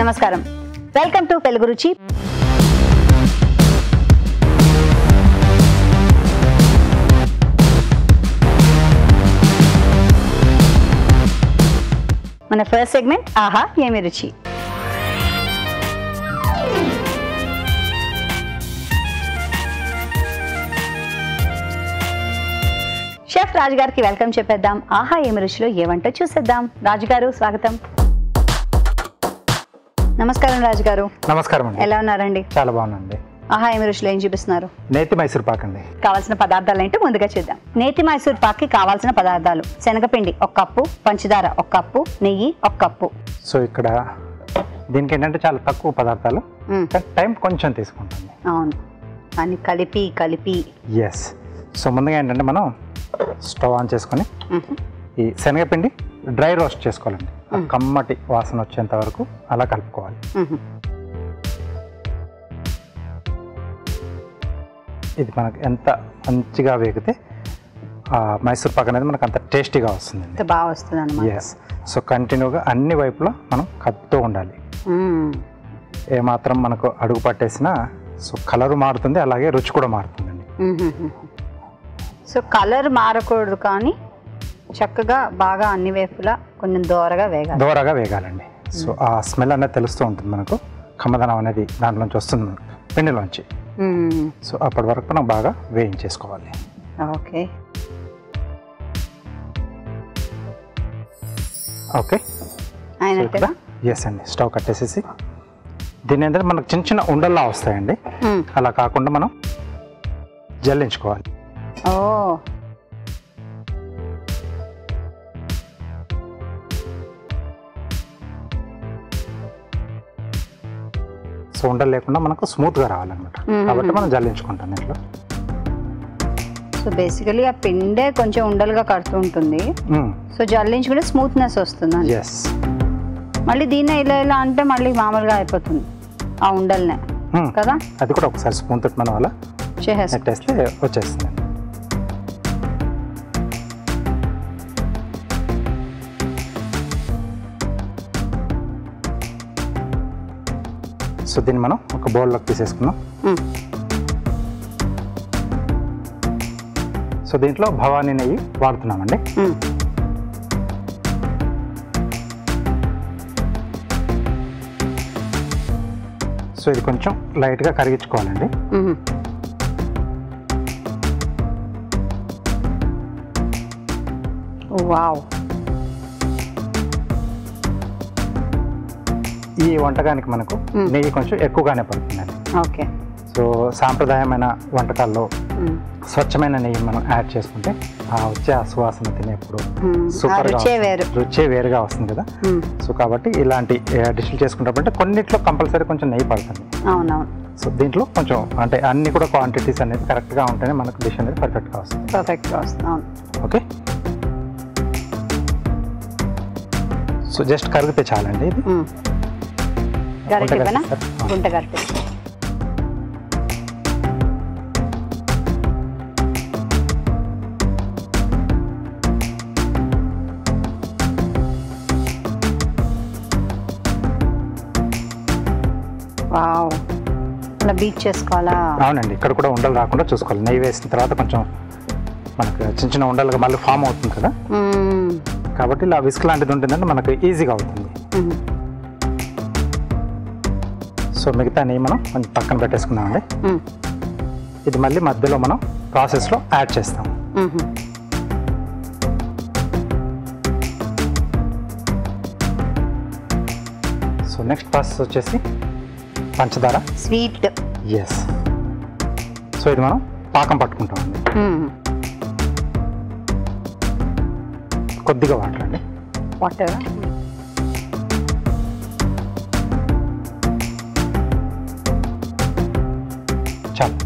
నమస్కారం, welcome to Telugu రుచి. మన ఫస్ట్ సెగ్మెంట్ ఆహా ఏమి రుచి. షెఫ్ రాజు గారికి వెల్కమ్ చెప్పేద్దాం. ఆహా ఏమి రుచిలో ఏ వంట చూసేద్దాం. రాజు గారు స్వాగతం. నమస్కారం రాజు గారు. నమస్కారం అండి. ఎలా ఉన్నారండి? చాలా బాగున్నాండి. ఆహా ఏమి రుచిలో ఏం చూపిస్తున్నారు? నేతి మైసూర్ పాక్ అండి. కావాల్సిన పదార్థాలు ఏంటో ముందుగా చేద్దాం. నేతి మైసూర్ పాక్కి కావాల్సిన పదార్థాలు: శనగపిండి 1 కప్పు, పంచదార 1 కప్పు, నెయ్యి 1 కప్పు. సో ఇక్కడ దీనికి ఏంటంటే చాలా తక్కువ పదార్థాలు, టైం కొంచెం తీసుకుంటుంది. అవును, అని కలిపి ఎస్. సో ముందుగా ఏంటంటే మనం స్టవ్ ఆన్ చేసుకొని ఈ శనగపిండి డ్రై రోస్ట్ చేసుకోవాలండి. కమ్మటి వాసన వచ్చేంత వరకు అలా కలుపుకోవాలి. ఇది మనకు ఎంత మంచిగా వేగితే మైసూర్ పాక్ అనేది మనకు అంత టేస్టీగా వస్తుంది. బాగా వస్తుంది అన్నమాట. ఎస్. సో కంటిన్యూగా అన్ని వైపులా మనం కలుపుతూ ఉండాలి. ఏమాత్రం మనకు అడుగు పట్టేసినా సో కలర్ మారుతుంది, అలాగే రుచి కూడా మారుతుందండి. సో కలర్ మారకూడదు, కానీ చక్కగా బాగా అన్ని వైపులా కొంచెం దోరగా వేగాలండి. సో ఆ స్మెల్ అనేది తెలుస్తూ ఉంటుంది మనకు, కమ్మదనం అనేది దాంట్లోంచి వస్తుంది మనకు పిండిలోంచి. సో అప్పటి వరకు మనం బాగా వేయించేసుకోవాలి. ఓకే ఓకే అయినట్టుగా. ఎస్ అండి. స్టవ్ కట్టేసేసి దీని ఏంటంటే మనకు చిన్న చిన్న ఉండల్లా వస్తాయండి. అలా కాకుండా మనం జల్లించుకోవాలి. ఓ సో ఉండలు లేకుండా మనకు స్మూత్గా రావాలన్నమాట. కాబట్టి మనం జల్లించుకుంటాం దీంట్లో. సో బేసికలీ ఆ పిండే కొంచెం ఉండలుగా కడుతూ ఉంటుంది. సో జల్లించుకుంటే స్మూత్నెస్ వస్తుంది. ఎస్. మళ్ళీ దీన్నే ఇలా అంటే మళ్ళీ మామూలుగా అయిపోతుంది ఆ ఉండల్నే కదా. అది కూడా ఒకసారి స్పూన్ తోటి మనం అలా పెట్టేస్తే వచ్చేస్తుంది. సో దీన్ని మనం ఒక బౌల్లోకి తీసేసుకున్నాం. సో దీంట్లో భవానీ నెయ్యి వాడుతున్నామండి. సో ఇది కొంచెం లైట్గా కరిగించుకోవాలండి. వావ్. ఈ వంటకానికి మనకు నెయ్యి కొంచెం ఎక్కువగానే పడుతుందండి. ఓకే. సో సాంప్రదాయమైన వంటకాల్లో స్వచ్ఛమైన నెయ్యి మనం యాడ్ చేసుకుంటే ఆ వచ్చే ఆ సువాసన తినేప్పుడు సూపర్గా రుచే వేరుగా వస్తుంది కదా. సో కాబట్టి ఇలాంటి డిష్లు చేసుకుంటామంటే కొన్నిట్లో కంపల్సరీ కొంచెం నెయ్యి పడుతుంది. అవునవును. సో దీంట్లో కొంచెం అంటే అన్ని కూడా క్వాంటిటీస్ అనేది కరెక్ట్గా ఉంటేనే మనకు డిష్ అనేది పర్ఫెక్ట్గా వస్తుంది. ఓకే. సో జస్ట్ కరిగితే చాలండి. ఇది గుంట గరిటె. వావ్, అలా బీట్ చేసుకోవాలా? అవునండి. ఇక్కడ కూడా ఉండలు రాకుండా చూసుకోవాలి. నెయ్యి వేసిన తర్వాత కొంచెం మనకు చిన్న చిన్న ఉండలుగా మళ్ళీ ఫామ్ అవుతుంది కదా. కాబట్టి ఇలా విస్క్ లాంటిది ఉంటుందంటే మనకు ఈజీగా అవుతుంది. సో మిగతా నెయ్యి మనం కొంచెం పక్కన పెట్టేసుకున్నామండి. ఇది మళ్ళీ మధ్యలో మనం ప్రాసెస్లో యాడ్ చేస్తాం. సో నెక్స్ట్ ప్రాసెస్ వచ్చేసి పంచదార స్వీట్. ఎస్. సో ఇది మనం పాకం పట్టుకుంటామండి. కొద్దిగా వాటర్ అండి. వాటర్. చాలు.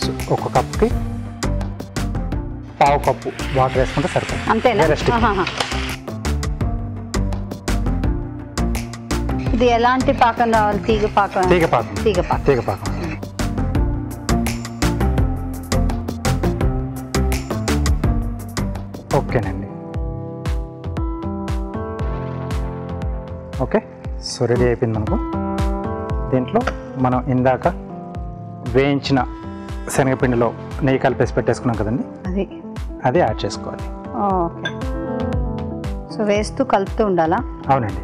సో ఒక కప్కి 1/2 కప్పు వాటర్ వేసుకుంటే సరిపోతుంది. అంతేనా? ఇది ఎలాంటి పాకం రావాలి? తీగ పాకం. ఓకేనండి. ఓకే, సో రెడీ అయిపోయింది మనకు. దీంట్లో మనం ఇందాక వేయించిన శనగపిండిలో నెయ్యి కలిపేసి పెట్టేసుకున్నాం కదండి, అది యాడ్ చేసుకోవాలి. ఓకే, సో వేస్తూ కలుపుతూ ఉండాలా? అవునండి.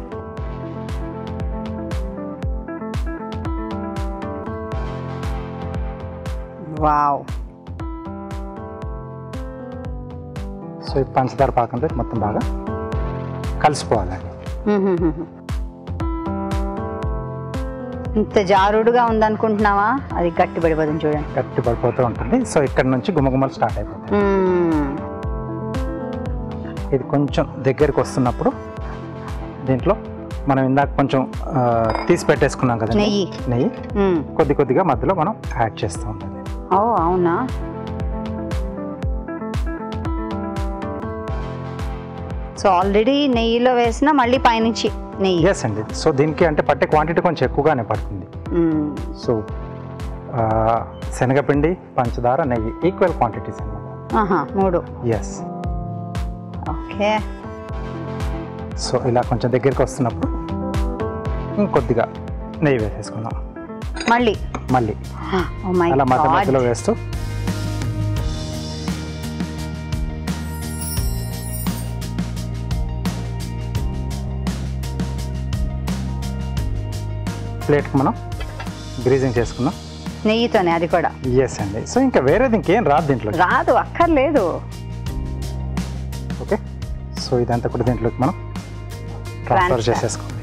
వావ్. సో ఈ పంచదార పాకంతో మొత్తం బాగా కలిసిపోవాలండి. ఇంత జారుడుగా ఉందనుకుంటున్నావా? అది గట్టి పడిపోతుంది చూడండి. గట్టి పడిపోతూ ఉంటుంది. సో ఇక్కడ నుంచి గుమగుమలు స్టార్ట్ అయిపోతాయి. ఇది కొంచెం దగ్గరికి వస్తున్నప్పుడు దీంట్లో మనం ఇందాక కొంచెం తీసి పెట్టేసుకున్నాం కదా నెయ్యి, కొద్ది కొద్దిగా మధ్యలో మనం యాడ్ చేస్తూ ఉండాలి. ఓ అవునా? సో ఆల్రెడీ నెయ్యిలో వేసిన మళ్ళీ పైనుంచి నెయ్యి. ఎస్ అండి. సో దీనికి అంటే పట్టే క్వాంటిటీ కొంచెం ఎక్కువగానే పడుతుంది. సో శనగపిండి, పంచదార, నెయ్యి ఈక్వల్ క్వాంటిటీస్ అన్నమాట. 3. ఎస్. ఓకే. సో ఇలా కొంచెం దగ్గరికి వస్తున్నప్పుడు ఇంకొద్దిగా నెయ్యి వేసేసుకుందాం. మళ్ళీ అలా మధ్య మధ్యలో వేస్తూ ప్లేట్కి మనం గ్రీజింగ్ చేసుకున్నాం నెయ్యితోనే, అది కూడా. ఎస్ అండి. సో ఇంకా వేరేది ఇంకేం రాదు దీంట్లో. రాదు, అక్కర్లేదు. ఓకే, సో ఇదంతా కూడా దీంట్లోకి మనం ట్రాన్స్ఫర్ చేసేసుకోవాలి.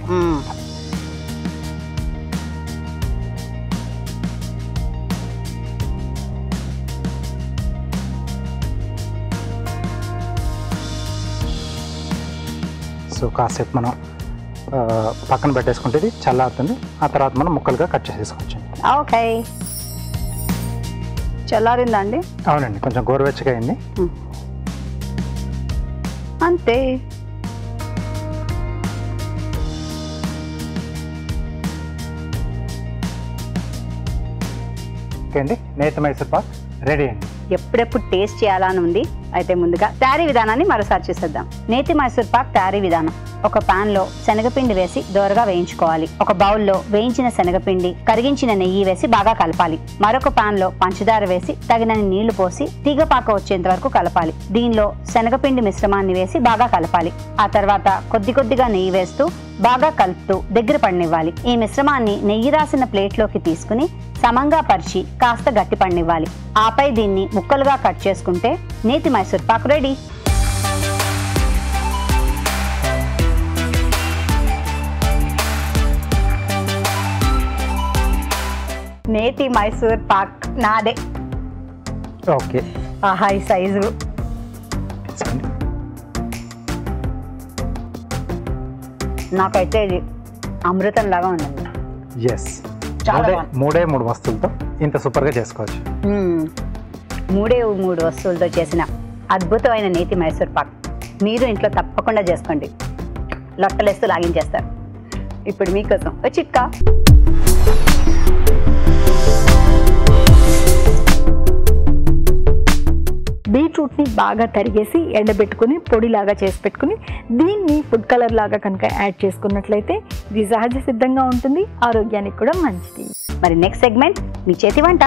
సో కాసేపు మనం పక్కన పెట్టేసుకుంటే ఇది చల్లారుతుంది. ఆ తర్వాత మనం ముక్కలుగా కట్ చేసేసుకోవచ్చు. ఓకే, చల్లారిందా అండి? అవునండి, కొంచెం గోరువెచ్చగా అయింది. అంతే. ఓకే అండి, నేతి మైసూర్ పాక్ రెడీ అండి. ఎప్పుడెప్పుడు టేస్ట్ చేయాలని ఉంది. అయితే ముందుగా తయారీ విధానాన్ని మరోసారి చూసేద్దాం. నేతి మైసూర్ పాక్ తయారీ విధానం. ఒక పాన్ లో శనగపిండి వేసి దోరగా వేయించుకోవాలి. ఒక బౌల్లో వేయించిన శనగపిండి, కరిగించిన నెయ్యి వేసి బాగా కలపాలి. మరొక పాన్ లో పంచదార వేసి తగినన్ని నీళ్లు పోసి తీగపాక వచ్చేంత వరకు కలపాలి. దీనిలో శనగపిండి మిశ్రమాన్ని వేసి బాగా కలపాలి. ఆ తర్వాత కొద్ది కొద్దిగా నెయ్యి వేస్తూ బాగా కలుపుతూ దగ్గర పడనివ్వాలి. ఈ మిశ్రమాన్ని నెయ్యి రాసిన ప్లేట్లోకి తీసుకుని సమంగా పరిచి కాస్త గట్టి పడనివ్వాలి. ఆపై దీన్ని ముక్కలుగా కట్ చేసుకుంటే నేతి మైసూర్ పాక్ రెడీ. నేతి మైసూర్ పాక్ నాదే. ఓకే, ఆహా ఈ సైజు. నాకైతే ఇది అమృతం లాగా ఉందండి. ఎస్, మూడే మూడు వస్తువులతో ఇంత సూపర్గా చేసుకోవచ్చు. మూడే 3 వస్తువులతో చేసిన అద్భుతమైన నేతి మైసూర్ పాక్ మీరు ఇంట్లో తప్పకుండా చేసుకోండి. లొట్టలేస్తూ లాగించేస్తారు. ఇప్పుడు మీకోసం ఒక చిట్కా. బీట్రూట్ని బాగా తరిగేసి ఎండబెట్టుకుని పొడిలాగా చేసి పెట్టుకుని దీన్ని ఫుడ్ కలర్ లాగా కనుక యాడ్ చేసుకున్నట్లయితే ఇది సహజ సిద్ధంగా ఉంటుంది, ఆరోగ్యానికి కూడా మంచిది. మరి నెక్స్ట్ సెగ్మెంట్ మీ చేతి వంట.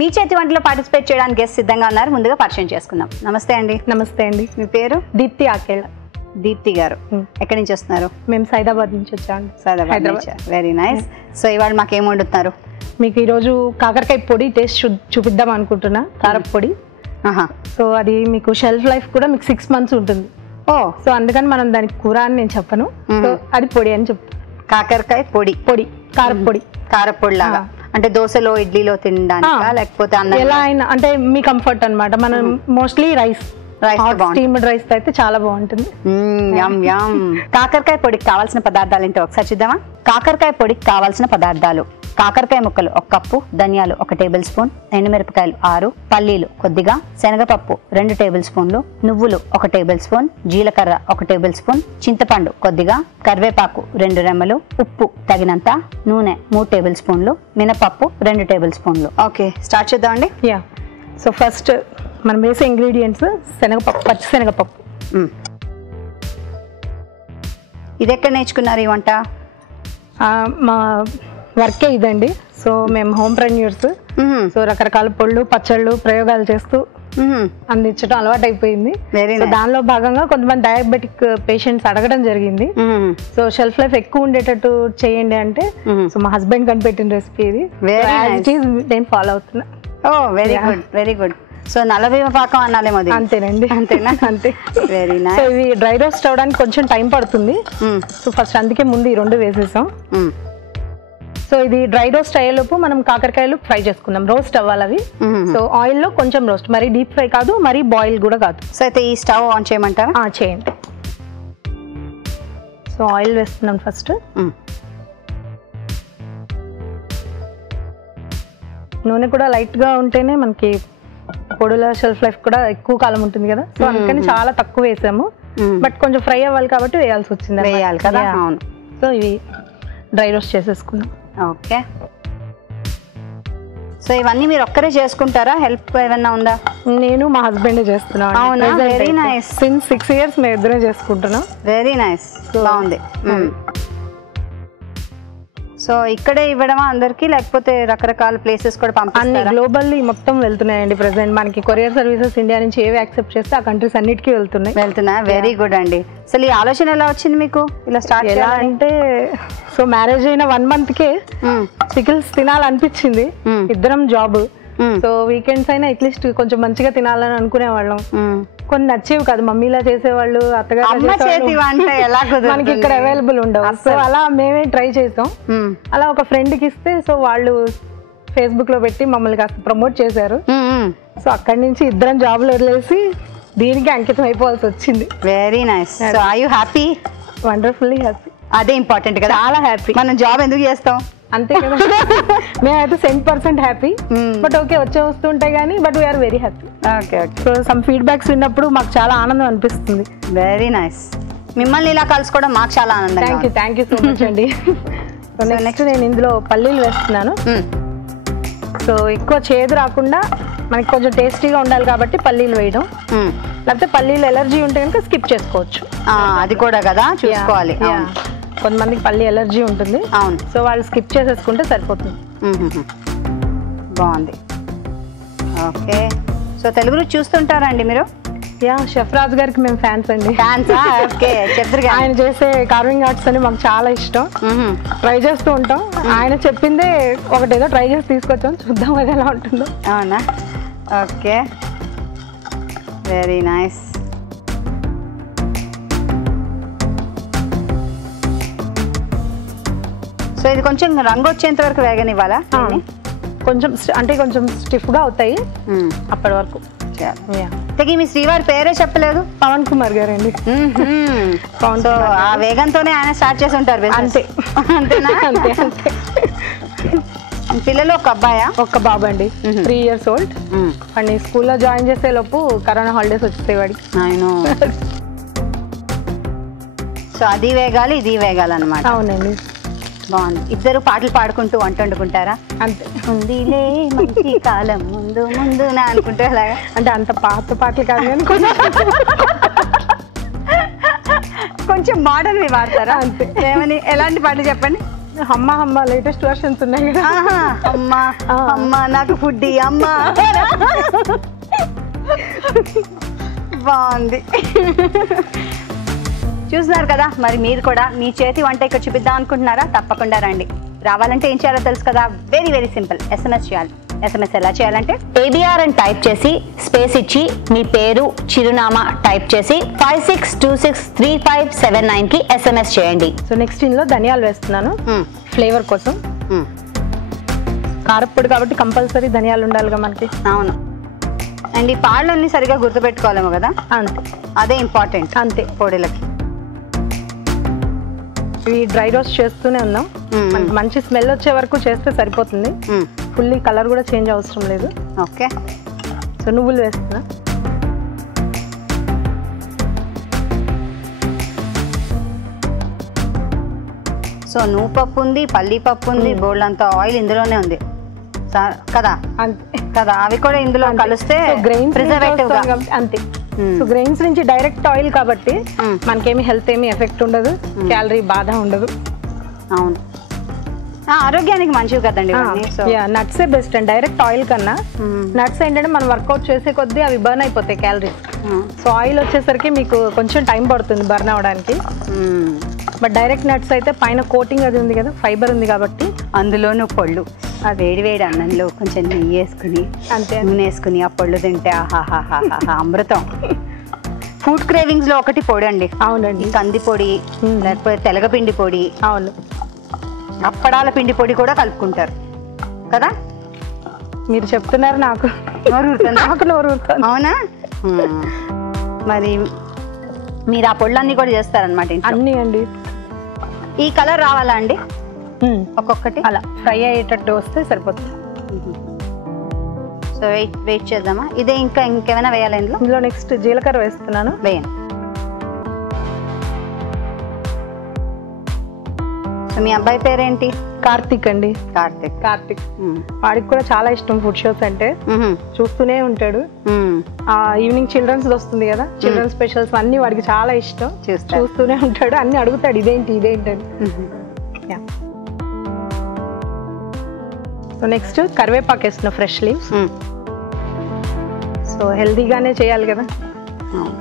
మీ చేతి వంటలో పార్టిసిపేట్ చేయడానికి గెస్ట్ సిద్ధంగా ఉన్నారు. ముందుగా పరిచయం చేసుకుందాం. నమస్తే అండి. నమస్తే అండి. మీ పేరు? దీప్తి ఆకేళ్ళ. దీప్తి గారు ఎక్కడి నుంచి వస్తున్నారు? మేము సైదాబాద్ నుంచి వచ్చాము. Very nice. సో ఇవాళ మాకేం వండుతున్నారు? మీకు ఈరోజు కాకరకాయ పొడి టేస్ట్ చూపిద్దాం అనుకుంటున్నా. కారపు పొడి. సో అది మీకు షెల్ఫ్ లైఫ్ కూడా మీకు 6 months ఉంటుంది. సో అందుకని మనం దానికి కూర అని నేను చెప్పను. సో అది పొడి అని చెప్తాను. కాకరకాయ పొడి. కారపు పొడి. కారపొడి లాగా అంటే దోశలో, ఇడ్లీలో తినడానికి లేకపోతే ఎలా అయినా అంటే మీ కంఫర్ట్ అన్నమాట. మనం మోస్ట్లీ రైస్ స్టీమ్డ్ రైస్ అయితే చాలా బాగుంటుంది. కాకరకాయ పొడికి కావాల్సిన పదార్థాలు ఏంటో ఒకసారి చూద్దామా? కాకరకాయ పొడికి కావాల్సిన పదార్థాలు: కాకరకాయ ముక్కలు 1 కప్పు, ధనియాలు 1 టేబుల్ స్పూన్, ఎండుమిరపకాయలు 6, పల్లీలు కొద్దిగా, శనగపప్పు 2 టేబుల్ స్పూన్లు, నువ్వులు 1 టేబుల్ స్పూన్, జీలకర్ర 1 టేబుల్ స్పూన్, చింతపండు కొద్దిగా, కరివేపాకు 2 రెమ్మలు, ఉప్పు తగినంత, నూనె 3 టేబుల్ స్పూన్లు, మినపప్పు 2 టేబుల్ స్పూన్లు. ఓకే, స్టార్ట్ చేద్దామండి. యా, సో ఫస్ట్ మనం వేసే ఇంగ్రీడియంట్స్ శనగపప్పు, పచ్చి శనగపప్పు. ఇది ఎక్కడ నేర్చుకున్నారు ఈ వంట? మా వర్కే ఇదండి. సో మేము హోమ్ప్రెన్యూర్స్. సో రకరకాల పొళ్ళు, పచ్చళ్ళు, ప్రయోగాలు చేస్తూ అందించడం అలవాటు అయిపోయింది. దానిలో భాగంగా కొంతమంది డయాబెటిక్ పేషెంట్స్ అడగడం జరిగింది. సో షెల్ఫ్ లైఫ్ ఎక్కువ ఉండేటట్టు చేయండి అంటే, సో మా హస్బెండ్ కనిపెట్టిన రెసిపీ ఇది. నేను ఫాలో అవుతున్నా. Oh very good, very good. So నల్లబియ్యం పాకం అనాలేమో. అంతేనండి. అంతేనా? అంతే. Very nice. సో ఇవి డ్రై రోస్ట్ అవడానికి కొంచెం టైం పడుతుంది. సో ఫస్ట్ అందుకే ముందు ఈ 2 వేసేసాం. సో ఇది డ్రై రోస్ట్ అయ్యేలోపు మనం కాకరకాయలు ఫ్రై చేసుకుందాం. రోస్ట్ అవ్వాలి అవి. సో ఆయిల్ లో కొంచెం రోస్ట్, మరీ డీప్ ఫ్రై కాదు, మరీ బాయిల్ కూడా కాదు. సో అయితే ఈ స్టవ్ ఆన్ చేయమంటారా? చేయండి. సో ఆయిల్ వేస్తున్నాం ఫస్ట్. నూనె కూడా లైట్ గా ఉంటేనే మనకి పొడుల షెల్ఫ్ లైఫ్ కూడా ఎక్కువ కాలం ఉంటుంది కదా. సో అందుకని చాలా తక్కువ వేసాము. బట్ కొంచెం ఫ్రై అవ్వాలి కాబట్టి వేయాల్సి వచ్చింది. వేయాలి కదా. అవును. సో ఇవి డ్రై రోస్ట్ చేసేసుకున్నాం. ఓకే. సో ఇవన్నీ మీరు ఒక్కరే చేసుకుంటారా? హెల్ప్ ఏమన్నా ఉందా? నేను మా హస్బెండ్ చేస్తున్నాను. అవునా? Very nice. సిన్స్ 6 years మేము ఇద్దరే చేసుకుంటున్నాం. వెరీ నైస్, బాగుంది. సో ఇక్కడే ఇవ్వడమా అందరికి, లేకపోతే రకరకాల ప్లేసెస్ కూడా పంపిస్తారా? గ్లోబల్లీ మొత్తం వెళ్తున్నాయండి ప్రెసెంట్. మనకి కొరియర్ సర్వీసెస్ ఇండియా నుంచి ఏవి యాక్సెప్ట్ చేస్తే ఆ కంట్రీస్ అన్నిటికీ వెళ్తున్నాయి. వెరీ గుడ్ అండి. అసలు ఈ ఆలోచన ఎలా వచ్చింది మీకు ఇలా స్టార్ట్ చేయాలంటే? సో మ్యారేజ్ అయిన 1 monthకే పికిల్స్ తినాలనిపించింది. ఇద్దరం జాబ్. సో వీకెండ్స్ అయినా అట్లీస్ట్ కొంచెం మంచిగా తినాలని అనుకునే వాళ్ళం. కొన్ని నచ్చేవి కాదు, మమ్మీలా చేసేవాళ్ళు, అత్తగారు మనకి ఇక్కడ అవైలబుల్ ఉండవు. సో అలా మేమే ట్రై చేసాం. అలా ఒక ఫ్రెండ్ కి ఇస్తే, సో వాళ్ళు ఫేస్బుక్ లో పెట్టి మమ్మల్ని కాస్త ప్రమోట్ చేశారు. సో అక్కడి నుంచి ఇద్దరం జాబ్లు వదిలేసి దీనికి అంకితం అయిపోవాల్సి వచ్చింది. Very nice. So are you happy? Wonderfully happy. అదే ఇంపార్టెంట్ కదా. చాలా హ్యాపీ. మనం జాబ్ ఎందుకు చేస్తాం? అంతే కదా. మేమైతే 100% హ్యాపీ. బట్ ఓకే, వచ్చే వస్తుంటాయి కానీ but we are very happy. Okay. So some feedbacks విన్నప్పుడు మాకు చాలా ఆనందం అనిపిస్తుంది. Very nice. మిమ్మల్ని ఇలా కలుసుకోవడం మాకు చాలా ఆనందం. థ్యాంక్ యూ సో మచ్ అండి. సో నెక్స్ట్ నేను ఇందులో పల్లీలు వేస్తున్నాను. సో ఎక్కువ చేదు రాకుండా మనకి కొంచెం టేస్టీగా ఉండాలి కాబట్టి పల్లీలు వేయడం. లేకపోతే పల్లీలు ఎలర్జీ ఉంటే కనుక స్కిప్ చేసుకోవచ్చు. అది కూడా కదా చూసుకోవాలి. కొంతమందికి పల్లి ఎలర్జీ ఉంటుంది. అవును. సో వాళ్ళు స్కిప్ చేసేసుకుంటే సరిపోతుంది. బాగుంది. ఓకే. సో తెలుగు రుచి చూస్తుంటారా అండి మీరు? యా, షెఫ్ రాజు గారికి మేము ఫ్యాన్స్ అండి. ఓకే. ఆయన చేసే కార్వింగ్ ఆర్ట్స్ అని మాకు చాలా ఇష్టం. ట్రై చేస్తూ ఉంటాం. ఆయన చెప్పిందే ఒకటేదో ట్రై చేసి తీసుకొచ్చాం, చూద్దాం అది ఎలా ఉంటుందో. అవునా? ఓకే. Very nice. సో ఇది కొంచెం రంగు వచ్చేంత వరకు వేగనివ్వాలా? కొంచెం అంటే కొంచెం స్టిఫ్ గా అవుతాయి అప్పటి వరకు. మీ శ్రీవారి పేరే చెప్పలేదు. పవన్ కుమార్ గారు అండి. సో ఆ వేగంతోనే ఆయన స్టార్ట్ చేసి ఉంటారు. అంతే. అంతేనా? అంతే అంతే. పిల్లలు ఒక అబ్బాయా? ఒక బాబు అండి, 3 years old. అండ్ స్కూల్లో జాయిన్ చేసే లోపు కరోనా హాలిడేస్ వచ్చేసాయి వాడికి. సో అది వేగాలి, ఇది వేగాలన్నమాట. అవునండి. బాగుంది. ఇద్దరు పాటలు పాడుకుంటూ వంట వండుకుంటారా? అంతే. ఉందిలే మంచి కాలం ముందు ముందు నా అనుకుంటే అలాగా. అంటే అంత పాత పాటలు కాదు కానీ కొంచెం మోడర్న్ వాడతారా? అంతే. ఏమని, ఎలాంటి పాటలు చెప్పండి. అమ్మ అమ్మ లేటెస్ట్ వర్షన్స్ ఉన్నాయి కదా. అమ్మ అమ్మ నాకు ఫుడ్డీ అమ్మ. బాగుంది. చూస్తున్నారు కదా, మరి మీరు కూడా మీ చేతి వంట ఇక్కడ చూపిద్దాం అనుకుంటున్నారా? తప్పకుండా రండి. రావాలంటే ఏం చేయాలో తెలుసు కదా. Very very simple. SMS చేయాలి. SMS ఎలా చేయాలంటే ABR అని టైప్ చేసి స్పేస్ ఇచ్చి మీ పేరు, చిరునామా టైప్ చేసి 56263579కి SMS చేయండి. సో నెక్స్ట్ ఇందులో ధనియాలు వేస్తున్నాను ఫ్లేవర్ కోసం. కారప్పొడి కాబట్టి కంపల్సరీ ధనియాలు ఉండాలిగా మనకి. అవును. అండ్ ఈ పాళ్ళన్నీ సరిగా గుర్తుపెట్టుకోలేము కదా. అంతే. అదే ఇంపార్టెంట్. అంతే. పొడిలకి ఇవి డ్రై రోస్ట్ చేస్తూనే ఉన్నాం. మంచి స్మెల్ వచ్చే వరకు చేస్తే సరిపోతుంది. ఫుల్లీ కలర్ కూడా చేంజ్ అవసరం లేదు. ఓకే. సో నువ్వులు వేస్తున్నా. సో నువ్వు పప్పు ఉంది, పల్లి పప్పు ఉంది, బోల్డ్ అంతా ఆయిల్ ఇందులోనే ఉంది కదా కదా. అవి కూడా ఇందులో కలిస్తే ప్రిజర్వేటివ్ గా అంతే. సో గ్రెయిన్స్ నుంచి డైరెక్ట్ ఆయిల్ కాబట్టి మనకేమి హెల్త్ ఏమి ఎఫెక్ట్ ఉండదు, క్యాలరీ బాధ ఉండదు. అవును, ఆరోగ్యానికి మంచివి కదండి. నట్సే బెస్ట్ అండి డైరెక్ట్ ఆయిల్ కన్నా. నట్స్ ఏంటంటే మనం వర్కౌట్ చేసే కొద్దీ అవి బర్న్ అయిపోతాయి క్యాలరీస్. సో ఆయిల్ వచ్చేసరికి మీకు కొంచెం టైం పడుతుంది బర్న్ అవడానికి. బట్ డైరెక్ట్ నట్స్ అయితే పైన కోటింగ్ అది ఉంది కదా, ఫైబర్ ఉంది కాబట్టి. అందులోనూ పళ్ళు ఆ వేడి వేడి అన్నంలో కొంచెం నెయ్యి వేసుకుని అంతే నూనె వేసుకుని ఆ పళ్ళు తింటే ఆహాహాహా అమృతం. ఫుడ్ క్రేవింగ్స్ లో ఒకటి పొడి అండి. అవునండి, కంది పొడి, లేకపోతే తెలగపిండి పొడి, అవును, అప్పడాల పిండి పొడి కూడా కలుపుకుంటారు కదా. మీరు చెప్తున్నారు నాకు నోరు ఊరుతుంది. అవునా? మరి మీరు ఆ పొళ్ళన్నీ కూడా చేస్తారనమాట? అన్నీ అండి. ఈ కలర్ రావాలా అండి ఒక్కొక్కటి? అలా ఫ్రై అయ్యేటట్టు వస్తే సరిపోతుంది. సో వెయిట్ చేద్దామా? ఇదే ఇంకేమైనా వేయాలి ఇందులో? ఇందులో నెక్స్ట్ జీలకర్ర వేస్తున్నాను. వేయండి. సో మీ అబ్బాయి పేరేంటి? కార్తిక్ అండి. కార్తిక్. వాడికి కూడా చాలా ఇష్టం ఫుడ్ షోస్ అంటే, చూస్తూనే ఉంటాడు. ఈవినింగ్ చిల్డ్రన్స్ వస్తుంది కదా, చిల్డ్రన్ స్పెషల్స్ అన్ని వాడికి చాలా ఇష్టం. చూస్తూనే ఉంటాడు, అన్ని అడుగుతాడు ఇదేంటి ఇదేంటని. సో నెక్స్ట్ కరివేపాకు వేస్తున్నా, ఫ్రెష్ లీవ్స్. సో హెల్దీగానే చేయాలి కదా.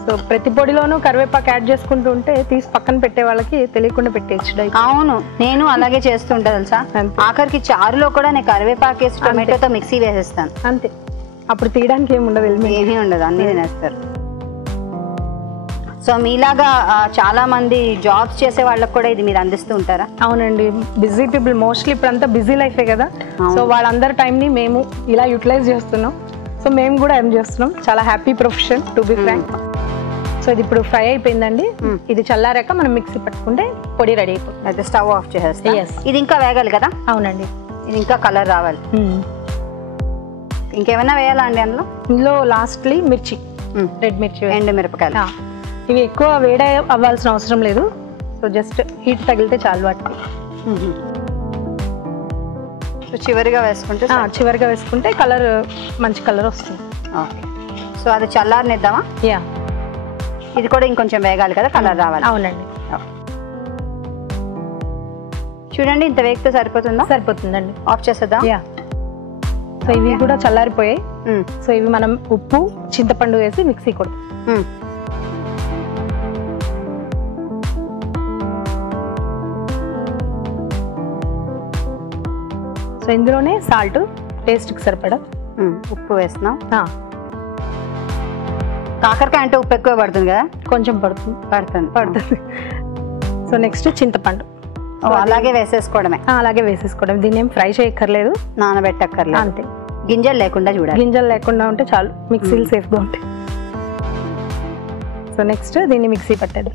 సో ప్రతి పొడిలోనూ కరివేపాకు యాడ్ చేసుకుంటూ ఉంటే తీసి పక్కన పెట్టే వాళ్ళకి తెలియకుండా పెట్టేయచ్చు. అవును, నేను అలాగే చేస్తుంటా తెలుసా. ఆఖరికి చారులో కూడా నేను కరివేపాకు వేసి టొమాటోతో మిక్సీ వేసేస్తాను అంతే. అప్పుడు తీయడానికి ఏమి ఉండదు, ఏమీ ఉండదు, అన్ని తినేస్తారు. సో మీలాగా చాలా మంది జాబ్స్ చేసే వాళ్ళకి కూడా ఇది మీరు అందిస్తూ ఉంటారా? అవునండి, బిజీ పీపుల్ మోస్ట్లీ ఇప్పుడంతా బిజీ లైఫే కదా. సో వాళ్ళందరి టైంని మేము ఇలా యూటిలైజ్ చేస్తున్నాం. సో మేము కూడా ఎర్న్ చేస్తున్నాం. చాలా happy profession to be frank. So ఇది ఇప్పుడు ఫ్రై అయిపోయిందండి. ఇది చల్లారాక మనం మిక్సీ పట్టుకుంటే పొడి రెడీ అయిపోతుంది. అయితే స్టవ్ ఆఫ్ చేసేస్తాం. ఇది ఇంకా వేగాలి కదా? అవునండి, ఇది ఇంకా కలర్ రావాలి. ఇంకేమైనా వేయాలా అండి అందులో? ఇందులో లాస్ట్లీ మిర్చి, రెడ్ మిర్చి, ఎండు మిరపకాయలు. ఇవి ఎక్కువ వేడి అవ్వాల్సిన అవసరం లేదు. సో జస్ట్ హీట్ తగిలితే చాలు వాటికి. చివరిగా వేసుకుంటే కలర్ మంచి కలర్ వస్తుంది. ఓకే. సో అది చల్లారనిద్దామా? ఇది కూడా ఇంకొంచెం వేగాలి కదా, కలర్ రావాలి. అవునండి. చూడండి, ఇంత వేగితే సరిపోతుందా? సరిపోతుందండి. ఆఫ్ చేసేద్దాం. సో ఇవి కూడా చల్లారిపోయాయి. సో ఇవి మనం ఉప్పు, చింతపండు వేసి మిక్సీ కొడతాం. సో ఇందులోనే సాల్ట్ టేస్ట్కి సరిపడా ఉప్పు వేస్తున్నాం. కాకరకాయ అంటే ఉప్పు ఎక్కువ పడుతుంది కదా? కొంచెం పడుతుంది. సో నెక్స్ట్ చింతపండు అలాగే వేసేసుకోవడమే. అలాగే వేసేసుకోవడం. దీన్ని ఏం ఫ్రై చేయక్కర్లేదు, నానబెట్టక్కర్లేదు, అంతే. గింజలు లేకుండా చూడాలి. గింజలు లేకుండా ఉంటే చాలు, మిక్సీలు సేఫ్గా ఉంటాయి. సో నెక్స్ట్ దీన్ని మిక్సీ పట్టేది.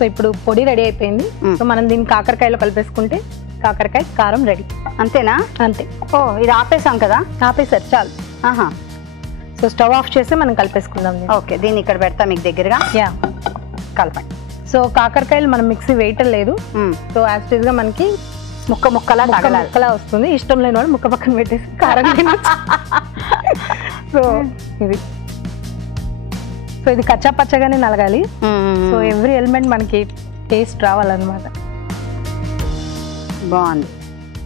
సో ఇప్పుడు పొడి రెడీ అయిపోయింది. సో మనం దీన్ని కాకరకాయలో కలిపేసుకుంటే కాకరకాయ కారం రెడీ. అంతేనా? అంతే. ఇది ఆపేసాం కదా? ఆపేసారు, చాలు. సో స్టవ్ ఆఫ్ చేసి మనం కలిపేసుకుందాం. ఓకే, దీన్ని ఇక్కడ పెడతా మీకు దగ్గరగా. కలపండి. సో కాకరకాయలు మనం మిక్సీ వేయటం లేదు. సో యాజ్ గా మనకి ముక్కలా వస్తుంది. ఇష్టం లేని వాడు ముక్క పక్కన పెట్టేసి కారం తినొచ్చు. సో ఇది కచ్చా పచ్చగానే నలగాలి. సో ఎవ్రీ ఎలిమెంట్ మనకి టేస్ట్ రావాలన్నమాట. బాగుంది.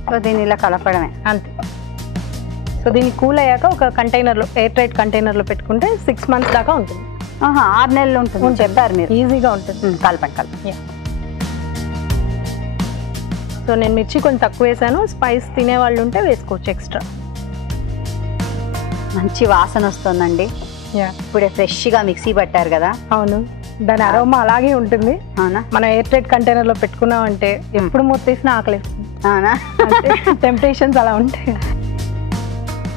సో దీన్ని ఇలా కలపడమే, అంతే. సో దీన్ని కూల్ అయ్యాక ఒక కంటైనర్లో, ఎయిర్ టైట్ కంటైనర్లో పెట్టుకుంటే 6 months దాకా ఉంటుంది. 6 నెలలు ఉంటుంది చెప్పారు మీరు. ఈజీగా ఉంటుంది. కలపండి. సో నేను మిర్చి కొంచెం తక్కువ వేసాను. స్పైస్ తినేవాళ్ళు ఉంటే వేసుకోవచ్చు ఎక్స్ట్రా. మంచి వాసన వస్తుందండి. ఇప్పుడే ఫ్రెష్గా మిక్సీ పట్టారు కదా. అవును. దాని అరోమా అలాగే ఉంటుంది. అవునా? మనం ఎయిర్ టైట్ కంటైనర్ లో పెట్టుకున్నామంటే ఎప్పుడు మూతేసినా ఆకలిస్తుంది. అవునా? టెంప్టేషన్స్ అలా ఉంటాయి.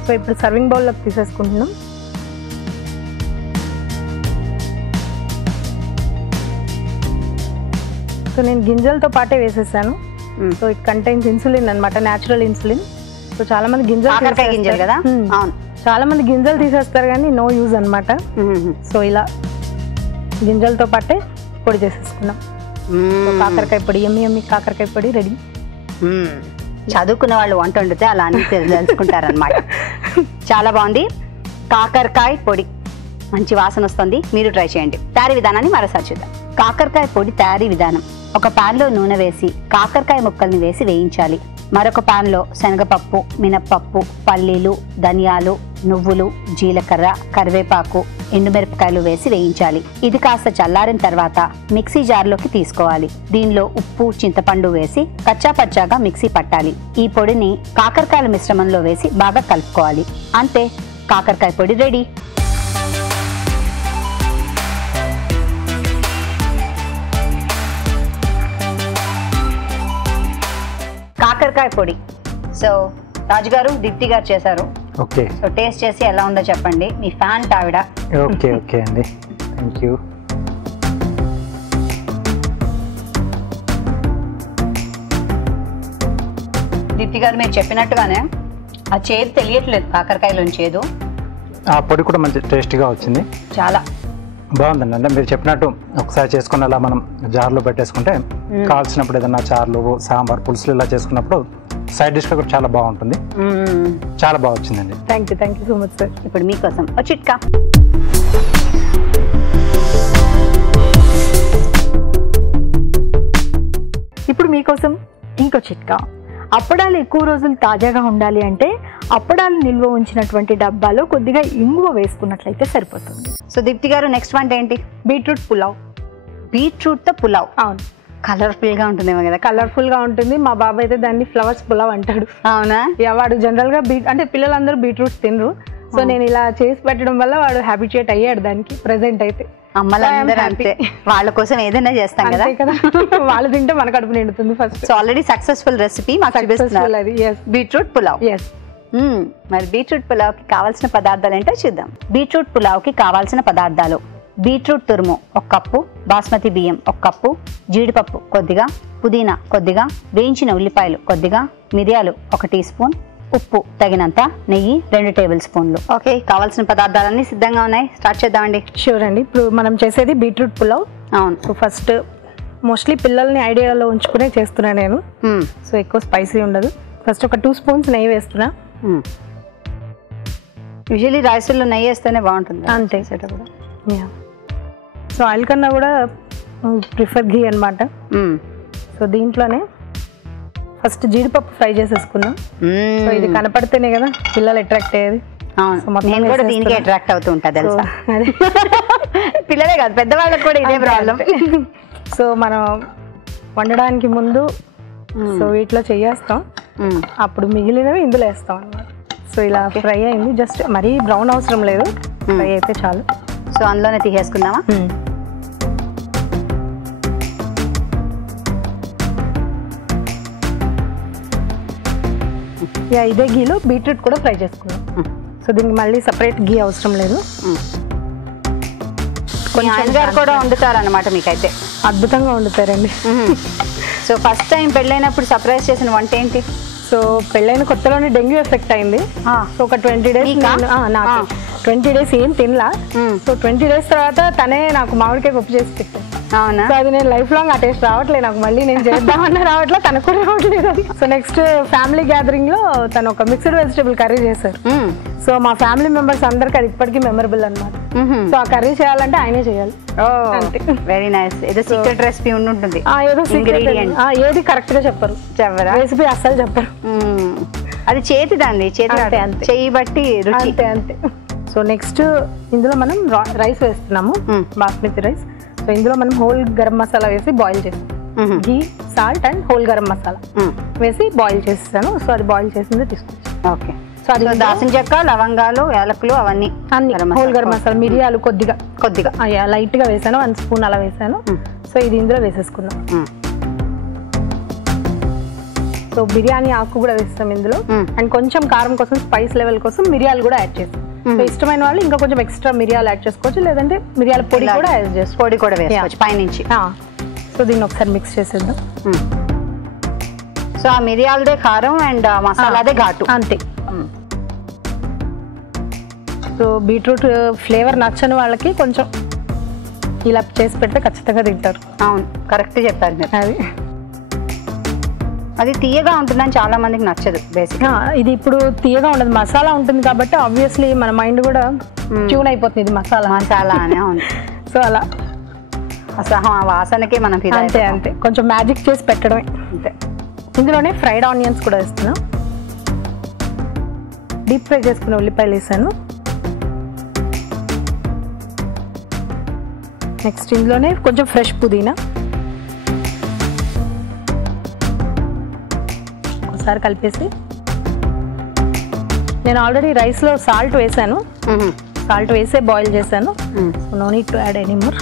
సో ఇప్పుడు సర్వింగ్ బౌల్లోకి తీసేసుకుంటున్నాం. సో నేను గింజలతో పాటే వేసేసాను. సో ఇట్ కంటైన్స్ ఇన్సులిన్ అన్నమాట, న్యాచురల్ ఇన్సులిన్. సో చాలా మంది గింజలు కదా, చాలా మంది గింజలు తీసేస్తారు కానీ నో యూజ్ అన్నమాట. సో ఇలా గింజలతో పాటే పొడి చేసేసుకున్నాం. కాకరకాయ పొడి, ఎమ్మి కాకరకాయ పొడి రెడీ. చదువుకున్న వాళ్ళు వంట వండితే అలా అన్ని తెలుసుకుంటారనమాట. చాలా బాగుంది. కాకరకాయ పొడి మంచి వాసన వస్తుంది, మీరు ట్రై చేయండి. తయారీ విధానాన్ని మరోసారి చూద్దాం. కాకరకాయ పొడి తయారీ విధానం: ఒక ప్యాన్లో నూనె వేసి కాకరకాయ ముక్కల్ని వేసి వేయించాలి. మరొక ప్యాన్లో శనగపప్పు, మినప్పప్పు, పల్లీలు, ధనియాలు, నువ్వులు, జీలకర్ర, కరివేపాకు, ఎండుమిరపకాయలు వేసి వేయించాలి. ఇది కాస్త చల్లారిన తర్వాత మిక్సీ జార్లోకి తీసుకోవాలి. దీనిలో ఉప్పు, చింతపండు వేసి కచ్చా పచ్చాగా మిక్సీ పట్టాలి. ఈ పొడిని కాకరకాయల మిశ్రమంలో వేసి బాగా కలుపుకోవాలి. అంతే, కాకరకాయ పొడి రెడీ. కాకరకాయ పొడి. సో రాజుగారు, దీప్తి గారు చేశారు. ఓకే. సో టేస్ట్ చేసి ఎలా ఉందో చెప్పండి. మీ ఫ్యాన్ ఆవిడ. ఓకే ఓకే అండి, థ్యాంక్ యూ. దీప్తి గారు మీరు చెప్పినట్టుగానే ఆ చేదు తెలియట్లేదు, కాకరకాయలోంచి చేదు. ఆ పొడి కూడా మంచి టేస్టీగా వచ్చింది, చాలా బాగుందండి. అంటే మీరు చెప్పినట్టు ఒకసారి చేసుకుని అలా మనం జార్లో పెట్టేసుకుంటే కావాల్సినప్పుడు ఏదన్నా చార్లు, సాంబార్, పులుసులు ఇలా చేసుకున్నప్పుడు సైడ్ డిష్గా కూడా చాలా బాగుంటుంది. చాలా బాగా వచ్చిందండి. Thank you so much sir. ఇప్పుడు మీకోసం ఒక చిట్కా. ఇప్పుడు మీకోసం ఇంకో చిట్కా. అప్పడాలు ఎక్కువ రోజులు తాజాగా ఉండాలి అంటే అప్పడాలు నిల్వ ఉంచినటువంటి డబ్బాలో కొద్దిగా ఇంగువ వేసుకున్నట్లయితే సరిపోతుంది. సో దీప్తి గారు, నెక్స్ట్ వంట ఏంటి? బీట్రూట్ పులావ్. బీట్రూట్ తో పులావ్. అవును, కలర్ఫుల్ గా ఉంటుందేమో కదా. కలర్ఫుల్ గా ఉంటుంది. మా బాబాయ్ అయితే దాన్ని ఫ్లవర్స్ పులావ్ అంటాడు. అవునా? వాడు జనరల్ గా అంటే పిల్లలందరూ బీట్రూట్స్ తినరు. సో నేను ఇలా చేసి పెట్టడం వల్ల వాడు హ్యాబిచుయేట్ అయ్యాడు దానికి. ప్రెసెంట్ అయితే అమ్మలందరూ అంతే, వాళ్ళ కోసం ఏదైనా చేస్తాం కదా. వాళ్ళు తింటే మన కడుపు నిండుతుంది first. So already successful recipe మాకు చూపిస్తున్నారు, బీట్రూట్ పులావ్. మరి బీట్రూట్ పులావ్ కి కావాల్సిన పదార్థాలు ఏంటో చూద్దాం. బీట్రూట్ పులావ్ కి కావాల్సిన పదార్థాలు: బీట్రూట్ తురుము 1 కప్పు, బాస్మతి బియ్యం 1 కప్పు, జీడిపప్పు కొద్దిగా, పుదీనా కొద్దిగా, వేయించిన ఉల్లిపాయలు కొద్దిగా, మిరియాలు 1 టీ స్పూన్, ఉప్పు తగినంత, నెయ్యి 2 టేబుల్ స్పూన్లు. ఓకే, కావాల్సిన పదార్థాలన్నీ సిద్ధంగా ఉన్నాయి. స్టార్ట్ చేద్దామండి. షూర్ అండి. ఇప్పుడు మనం చేసేది బీట్రూట్ పులావ్. అవును. సో ఫస్ట్ మోస్ట్లీ పిల్లల్ని ఐడియాలో ఉంచుకునే చేస్తున్నా నేను. సో ఎక్కువ స్పైసీ ఉండదు. ఫస్ట్ ఒక 2 స్పూన్స్ నెయ్యి వేస్తున్నా. యూజువల్లీ రైస్లో నెయ్యి వేస్తేనే బాగుంటుంది అంతే. సో ఆయిల్ కన్నా కూడా ప్రిఫర్ ఘీ అనమాట. సో దీంట్లోనే ఫస్ట్ జీడిపప్పు ఫ్రై చేసేసుకుందాం. సో ఇది కనపడితేనే కదా పిల్లలు అట్రాక్ట్ అయ్యేది. నేను కూడా దీనికి అట్రాక్ట్ అవుతూ ఉంటా తెలుసా. పిల్లలే కాదు, పెద్దవాళ్ళకి కూడా ఇదే ప్రాబ్లం. సో మనం వండడానికి ముందు సో వీటిలో చేస్తాం, అప్పుడు మిగిలినవి ఇందులో వేస్తాం అన్నమాట. సో ఇలా ఫ్రై అయింది. జస్ట్ మరీ బ్రౌన్ అవసరం లేదు, ఫ్రై అయితే చాలు. సో అందులోనే తీసేసుకుందామా? ఇదే గీలో బీట్రూట్ కూడా ఫ్రై చేసుకుందాం. సో దీనికి మళ్ళీ సపరేట్ గీ అవసరం లేదు. ఆయన గారు కూడా వండుతారు అనమాట మీకైతే. అద్భుతంగా వండుతారండి. సో ఫస్ట్ టైం పెళ్ళైనప్పుడు సర్ప్రైజ్ చేసిన వంట ఏంటి? సో పెళ్ళైన కొత్తలోనే డెంగ్యూ ఎఫెక్ట్ అయింది. సో ఒక 20 డేస్ నాకు 20 డేస్ ఏం తినలా. సో 20 డేస్ తర్వాత తనే నాకు మామిడికాయ పప్పు చేసి పెట్టాను. అవునా? సో అది నేను లైఫ్ లాంగ్ ఆ టేస్ట్ రావట్లేదు నాకు. మళ్ళీ నేను చేద్దామన్నా రావట్లేదు, తనకు కూడా రావట్లేదు అది. సో నెక్స్ట్ ఫ్యామిలీ గ్యాదరింగ్ లో తను ఒక మిక్స్డ్ వెజిటబుల్ కర్రీ చేశారు. సో మా ఫ్యామిలీ మెంబర్స్ అందరికి అది ఇప్పటికీ మెమరబుల్ అనమాట. సో ఆ కర్రీ చేయాలంటే ఆయనే చేయాలి. Very nice. ఏదో సీక్రెట్ రెసిపీ ఉంటుంది. ఏదో ఏది కరెక్ట్ గా చెప్పరు, రెసిపీ అస్సలు చెప్పరు. అది చేతిదండి, చేయి బట్టి రుచి. అంతే. సో నెక్స్ట్ ఇందులో మనం రైస్ వేస్తున్నాము, బాస్మతి రైస్. సో ఇందులో మనం హోల్ గరం మసాలా వేసి బాయిల్ చేస్తాం. Ghee, salt and whole garam masala వేసి బాయిల్ చేస్తాను. సో అది బాయిల్ చేసింది తీసుకొచ్చాను. ఓకే. సో అది దాల్చిన చెక్క, లవంగాలు, యాలకులు అవన్నీ అన్ని హోల్ గరం మసాలా, మిరియాలు కొద్దిగా కొద్దిగా లైట్గా వేసాను, 1 స్పూన్ అలా వేసాను. సో ఇది ఇందులో వేసేసుకుందాం. సో బిర్యానీ ఆకు కూడా వేస్తాం ఇందులో. అండ్ కొంచెం కారం కోసం, స్పైస్ లెవెల్ కోసం మిరియాలు కూడా యాడ్ చేస్తాం. సో ఇష్టమైన వాళ్ళు ఇంకా కొంచెం ఎక్స్ట్రా మిరియాలు యాడ్ చేసుకోవచ్చు, లేదంటే మిరియాల పొడి కూడా యాడ్ చేసుకోవచ్చు. పొడి కూడా వేసుకోవచ్చు పైనుంచి. సో దీన్ని ఒకసారి మిక్స్ చేసేద్దాం. సో ఆ మిరియాలదే కారం అండ్ మసాలాదే ఘాటు అంతే. సో బీట్రూట్ ఫ్లేవర్ నచ్చని వాళ్ళకి కొంచెం ఇలా చేసి పెడితే ఖచ్చితంగా తింటారు. అవును, కరెక్ట్ చెప్పారు మీరు. అది తీయగా ఉంటుందని చాలా మందికి నచ్చదు బేసిక్. ఇది ఇప్పుడు తీయగా ఉండదు, మసాలా ఉంటుంది కాబట్టి ఆబ్వియస్లీ మన మైండ్ కూడా ట్యూన్ అయిపోతుంది ఇది మసాలా అనే ఉంది. సో అలా అసలు ఆ వాసనకి మనం అంతే అంతే కొంచెం మ్యాజిక్ చేసి పెట్టడమే అంతే. ఇందులోనే ఫ్రైడ్ ఆనియన్స్ కూడా వేస్తున్నా. డీప్ ఫ్రై చేసుకున్న ఉల్లిపాయలు వేసాను. నెక్స్ట్ ఇందులోనే కొంచెం ఫ్రెష్ పుదీనా ఒకసారి కలిపేసి, నేను ఆల్రెడీ రైస్లో సాల్ట్ వేసాను, సాల్ట్ వేసే బాయిల్ చేశాను. So no need to add any more.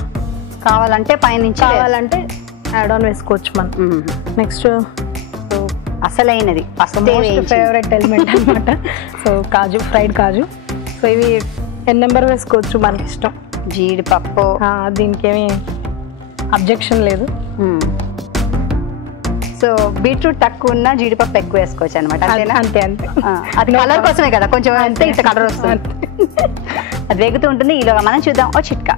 కావాలంటే పైనుంచి కావాలంటే యాడ్ ఆన్ వేసుకోవచ్చు మనం. నెక్స్ట్ అసలైనది ఫేవరెట్ ఎలిమెంట్ అనమాట. సో కాజు, ఫ్రైడ్ కాజు. సో ఇవి ఎన్ నెంబర్ వేసుకోవచ్చు మనకి ఇష్టం. జీడిపప్పు, దీనికి ఏమి అబ్జెక్షన్ లేదు. సో బీట్రూట్ తక్కువ ఉన్న జీడిపప్పు ఎక్కువ వేసుకోవచ్చు అనమాట. అంతే అంతే. అది కలర్ కోసమే కదా, కొంచెం అంతే ఇంత కలర్ వస్తుంది. అది వేగుతూ ఉంటుంది. ఈలోగా మనం చూద్దాం ఓ చిట్కా.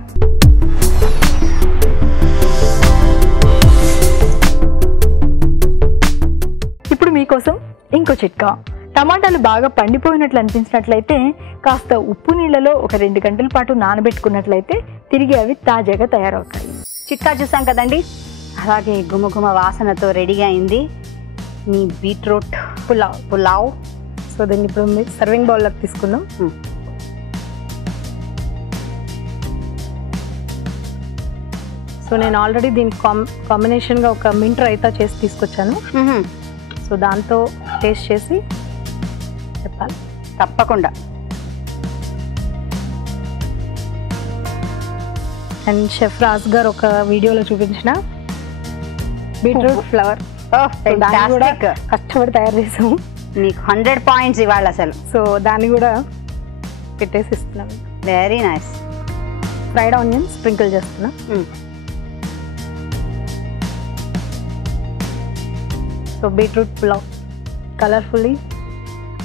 ఇప్పుడు మీకోసం ఇంకో చిట్కా. టమాటాలు బాగా పండిపోయినట్లు అనిపించినట్లయితే కాస్త ఉప్పు నీళ్ళలో ఒక 2 గంటల పాటు నానబెట్టుకున్నట్లయితే తిరిగి అవి తాజాగా తయారవుతాయి. చిట్కా చూసాం కదండి. అలాగే గుమగుమ వాసనతో రెడీగా అయింది మీ బీట్రూట్ పులావ్. సో దీన్ని ఇప్పుడు సర్వింగ్ బౌల్లోకి తీసుకుందాం. సో నేను ఆల్రెడీ దీనికి కాంబినేషన్గా ఒక మింట్ రైతా చేసి తీసుకొచ్చాను. సో దాంతో టేస్ట్ చేసి చెప్పాలి. తప్పకుండా. అండ్ షెఫ్ రాజ్ గారు ఒక వీడియోలో చూపించిన బీట్రూట్ ఫ్లవర్ దాన్ని కూడా కష్టపడి తయారు చేసాము. మీకు 100 పాయింట్స్ ఇవ్వాలి అసలు. సో దాన్ని కూడా పెట్టేసి ఇస్తున్నాం. Very nice. Fried onion sprinkle చేస్తున్నా. So beetroot pulao colourfully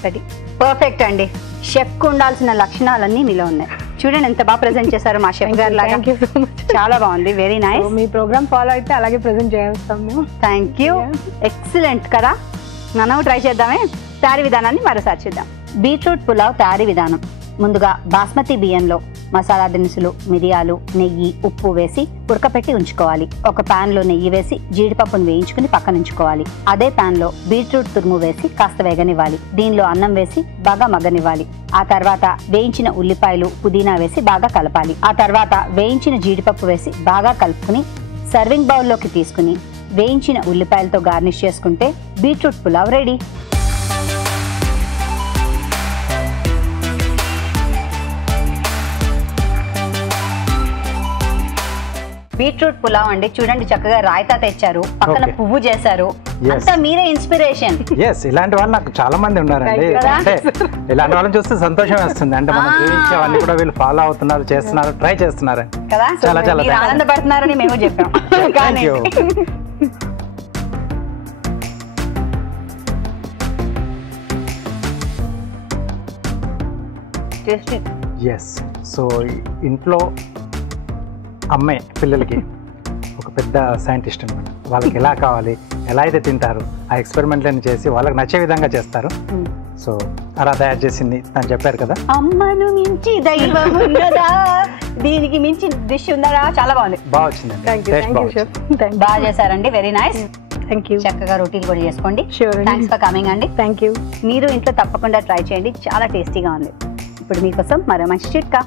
ready. Perfect అండి. షెఫ్కు ఉండాల్సిన లక్షణాలన్నీ మీలో ఉన్నాయి. చూడండి ఎంత బాగా ప్రెజెంట్ చేశారు మా షెఫ్ గారు లాగా. చాలా బాగుంది. Very nice. మీ ప్రోగ్రామ్ ఫాలో అయితే అలాగే ప్రెజెంట్ చేస్తాం మేము. Thank you. ఎక్సలెంట్ కదా. మనం ట్రై చేద్దామే. తయారీ విధానాన్ని మరోసారి చూద్దాం. బీట్రూట్ పులావ్ తయారీ విధానం. ముందుగా బాస్మతి బియ్యంలో మసాలా దినుసులు, మిరియాలు, నెయ్యి, ఉప్పు వేసి ఉడకపెట్టి ఉంచుకోవాలి. ఒక ప్యాన్ లో నెయ్యి వేసి జీడిపప్పును వేయించుకుని పక్కన ఉంచుకోవాలి. అదే ప్యాన్ లో బీట్రూట్ తురుము వేసి కాస్త వేగనివ్వాలి. దీనిలో అన్నం వేసి బాగా మగ్గనివ్వాలి. ఆ తర్వాత వేయించిన ఉల్లిపాయలు, పుదీనా వేసి బాగా కలపాలి. ఆ తర్వాత వేయించిన జీడిపప్పు వేసి బాగా కలుపుకుని సర్వింగ్ బౌల్లోకి తీసుకుని వేయించిన ఉల్లిపాయలతో గార్నిష్ చేసుకుంటే beetroot pulao ready. Beetroot pulao అండి. చూడండి చక్కగా రాయితా తెచ్చారు, పక్కన పువ్వు చేశారు. అంతా మీరే ఇన్స్పిరేషన్. ఇలాంటి వాళ్ళు నాకు చాలా మంది ఉన్నారండి. అంటే ఇలాంటి వాళ్ళని చూస్తే సంతోషం వేస్తుంది. అంటే మనం జీవించేవన్నీ కూడా వీళ్ళు ఫాలో అవుతున్నారు, చేస్తున్నారు, ట్రై చేస్తున్నారు కదా. చాలా చాలా ఆనందపడుతున్నారని మేము చెప్పాం. ఎస్. సో ఇంట్లో అమ్మాయి పిల్లలకి ఒక పెద్ద సైంటిస్ట్ అనమాట. వాళ్ళకి ఎలా కావాలి, ఎలా అయితే తింటారు, ఆ ఎక్స్పెరిమెంట్లను చేసి వాళ్ళకి నచ్చే విధంగా చేస్తారు. సో అలా తయారు చేసింది తను చెప్పారు కదా. అమ్మను మించి దైవం ఉన్నదా, దీనికి మించి డిష్ ఉన్నదా. చాలా బాగుంది. బాగా వచ్చిందండి. బాగా చేశారండి. Very nice. Thank you. చక్కగా రోటీలు కూడా చేసుకోండి. థ్యాంక్స్ ఫర్ కమింగ్ అండి. Thank you. మీరు ఇంట్లో తప్పకుండా ట్రై చేయండి. చాలా టేస్టీగా ఉంది. ఇప్పుడు మీకోసం మరో మంచి చిట్కా.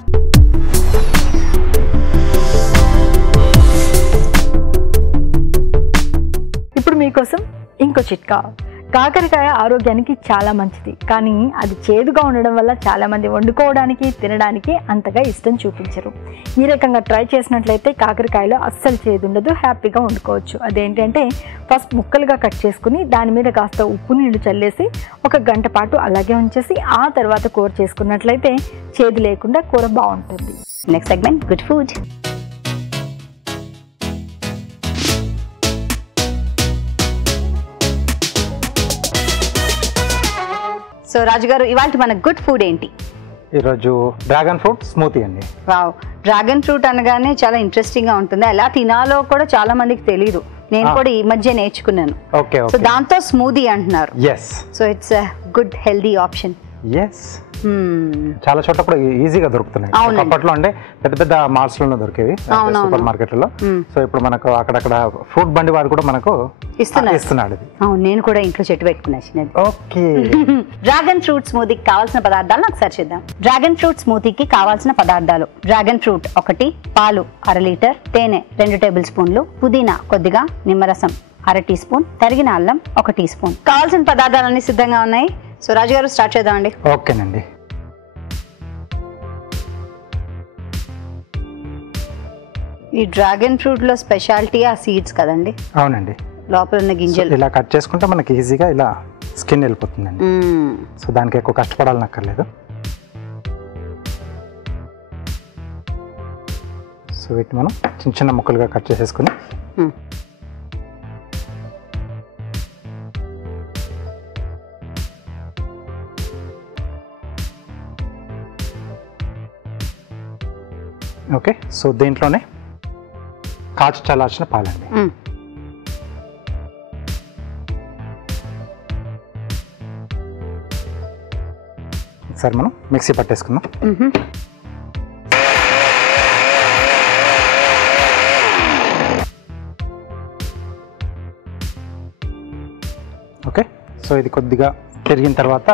ఇప్పుడు మీకోసం ఇంకో చిట్కా. కాకరకాయ ఆరోగ్యానికి చాలా మంచిది, కానీ అది చేదుగా ఉండడం వల్ల చాలామంది వండుకోవడానికి తినడానికి అంతగా ఇష్టం చూపించరు. ఈ రకంగా ట్రై చేసినట్లయితే కాకరకాయలో అస్సలు చేదు ఉండదు, హ్యాపీగా వండుకోవచ్చు. అదేంటంటే ఫస్ట్ ముక్కలుగా కట్ చేసుకుని దాని మీద కాస్త ఉప్పు నీళ్లు చల్లేసి 1 గంట పాటు అలాగే ఉంచేసి ఆ తర్వాత కూర చేసుకున్నట్లయితే చేదు లేకుండా కూర బాగుంటుంది. Next segment good food. So Raju గారు, ఇవాళ మన గుడ్ ఫుడ్ ఏంటి? ఈరోజు డ్రాగన్ ఫ్రూట్ స్మూతీ అండి. వావ్, డ్రాగన్ ఫ్రూట్ అనగానే చాలా ఇంట్రెస్టింగ్ గా ఉంటుంది. ఎలా తినాలో కూడా చాలా మందికి తెలియదు. నేను కూడా ఈ మధ్య నేర్చుకున్నాను. ఓకే. సో దాంతో స్మూదీ అంటున్నారు. Yes. So it's good healthy option. Yes. చాలా చోట్ల కూడా ఈజీగా దొరుకుతున్నాయి. అప్పట్లో అంటే పెద్ద పెద్ద మాల్స్ లో దొరికేవి, సూపర్ మార్కెట్లలో. సో ఇప్పుడు మనకు అక్కడక్కడ ఫ్రూట్ బండి వాడు కూడా మనకు ఇస్తున్నాడు. అవును, నేను కూడా ఇంట్లో చెట్టు పెట్టుకున్నాను. ఓకే. డ్రాగన్ ఫ్రూట్ స్మూతీకి కావాల్సిన పదార్థాలు ఒకసారి చూద్దాం. డ్రాగన్ ఫ్రూట్ స్మూతీకి కావాల్సిన పదార్థాలు: డ్రాగన్ ఫ్రూట్ 1, పాలు 1/2 లీటర్, తేనె 2 టేబుల్ స్పూన్లు, పుదీనా కొద్దిగా, నిమ్మరసం 1/2 టీ స్పూన్, తరిగిన అల్లం 1 టీ స్పూన్. కావాల్సిన పదార్థాలన్నీ సిద్ధంగా ఉన్నాయి. సో రాజు గారు, స్టార్ట్ చేద్దామండి. ఓకేనండి. ఈ డ్రాగన్ ఫ్రూట్ లో స్పెషాలిటీ ఆ సీడ్స్ కదండి? అవునండి, లోపల ఉన్న గింజలు. ఇలా కట్ చేసుకుంటే మనకి ఈజీగా ఇలా స్కిన్ వెళ్ళిపోతుందండి. సో దానికి ఎక్కువ కష్టపడాలనక్కర్లేదు. సో వీటిని మనం చిన్న చిన్న ముక్కలుగా కట్ చేసేసుకుని ఓకే. సో దీంట్లోనే కాచి చల్లార్చిన పాలండి. ఒకసారి మనం మిక్సీ పట్టేసుకుందాం. ఓకే. సో ఇది కొద్దిగా తిరిగిన తర్వాత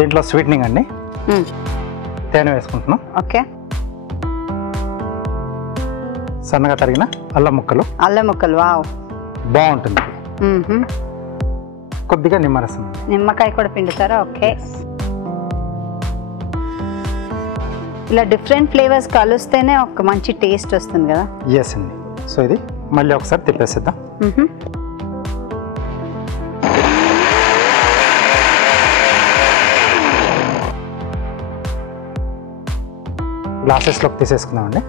దీంట్లో స్వీట్నింగ్ అండి, తేనె వేసుకుంటున్నాం. ఓకే. సన్నగా తరిగిన అల్లం ముక్కలు. వావ్, బాగుంటుంది. కొద్దిగా నిమ్మరసం, నిమ్మకాయ కూడా పిండుతారా? ఓకే. ఇలా డిఫరెంట్ ఫ్లేవర్స్ కలిస్తేనే ఒక మంచి టేస్ట్ వస్తుంది కదా? ఎస్ అండి. సో ఇది మళ్ళీ ఒకసారి తిప్పేసేద్దాం. గ్లాసెస్లోకి తీసేసుకుందామండి.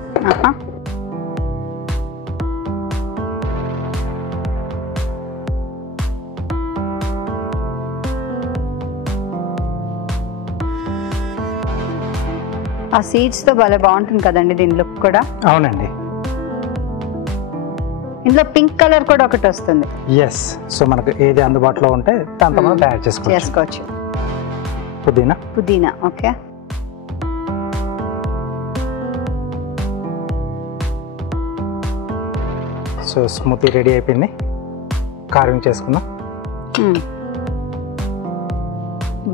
ఆ సీడ్స్ తో భలే బాగుంటుంది కదండి దీని లుక్ కూడా. అవునండి. ఇందులో పింక్ కలర్ కూడా ఒకటి వస్తుంది. ఎస్. సో మనకు ఏది అందుబాటులో ఉంటే దాంతో మనం తయారు చేసుకోవచ్చు. పుదీనా. ఓకే. సో స్మూతీ రెడీ అయిపోయింది. కార్వింగ్ చేసుకుందాం.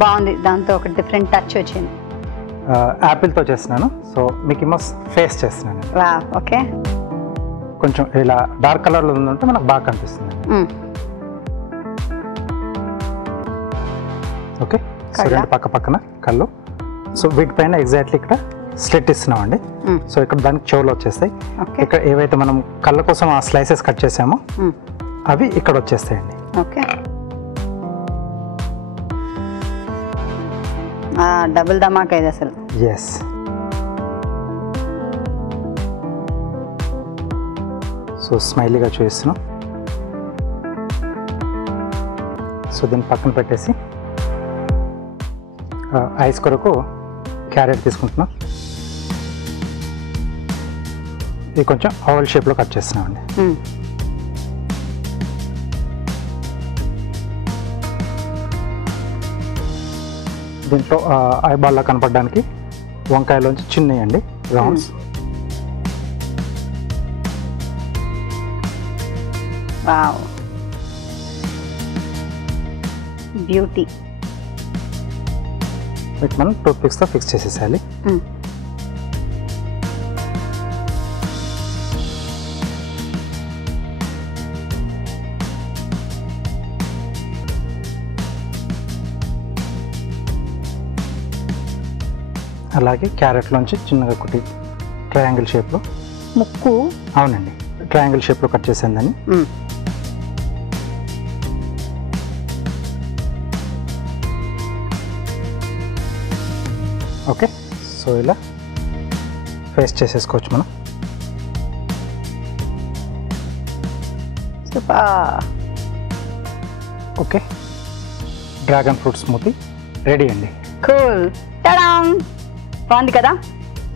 బాగుంది, దాంతో ఒక డిఫరెంట్ టచ్ వచ్చింది. యాపిల్తో చేస్తున్నాను. సో మిక్కీ మౌస్ ఫేస్ చేస్తున్నాను. ఓకే. కొంచెం ఇలా డార్క్ కలర్లో ఉందంటే మనకు బాగా కనిపిస్తుంది. ఓకే. సో రెండు పక్క పక్కన కళ్ళు. సో వీటిపైన ఎగ్జాక్ట్లీ ఇక్కడ స్లిట్ ఇస్తున్నాం అండి. సో ఇక్కడ దానికి చెవులు వచ్చేస్తాయి. ఇక్కడ ఏవైతే మనం కళ్ళ కోసం ఆ స్లైసెస్ కట్ చేసామో అవి ఇక్కడ వచ్చేస్తాయండి. ఓకే. డబుల్ ధమాకా ఇది అసలు. ఎస్. సో స్మైలీగా చూపిస్తున్నాం. సో దీన్ని పక్కన పెట్టేసి ఐస్ కొరకు క్యారెట్ తీసుకుంటున్నాం. ఇది కొంచెం ఓవల్ షేప్లో కట్ చేస్తున్నామండి. దీంట్లో ఐబాల్లో కనపడడానికి వంకాయలోంచి చిన్నవి అండి, రౌండ్స్. బ్యూటీ. వీటి మనం టూత్ పిక్స్తో ఫిక్స్ చేసేసేయాలి. అలాగే క్యారెట్లోంచి చిన్నగా ఒకటి ట్రయాంగిల్ షేప్లో ముక్కు. అవునండి, ట్రయాంగిల్ షేప్లో కట్ చేసాను దాన్ని. ఓకే, సో ఇలా పేస్ట్ చేసేసుకోవచ్చు మనం. Okay, dragon fruit smoothie ready అండి. కూల్, టడాం! బాగుంది కదా,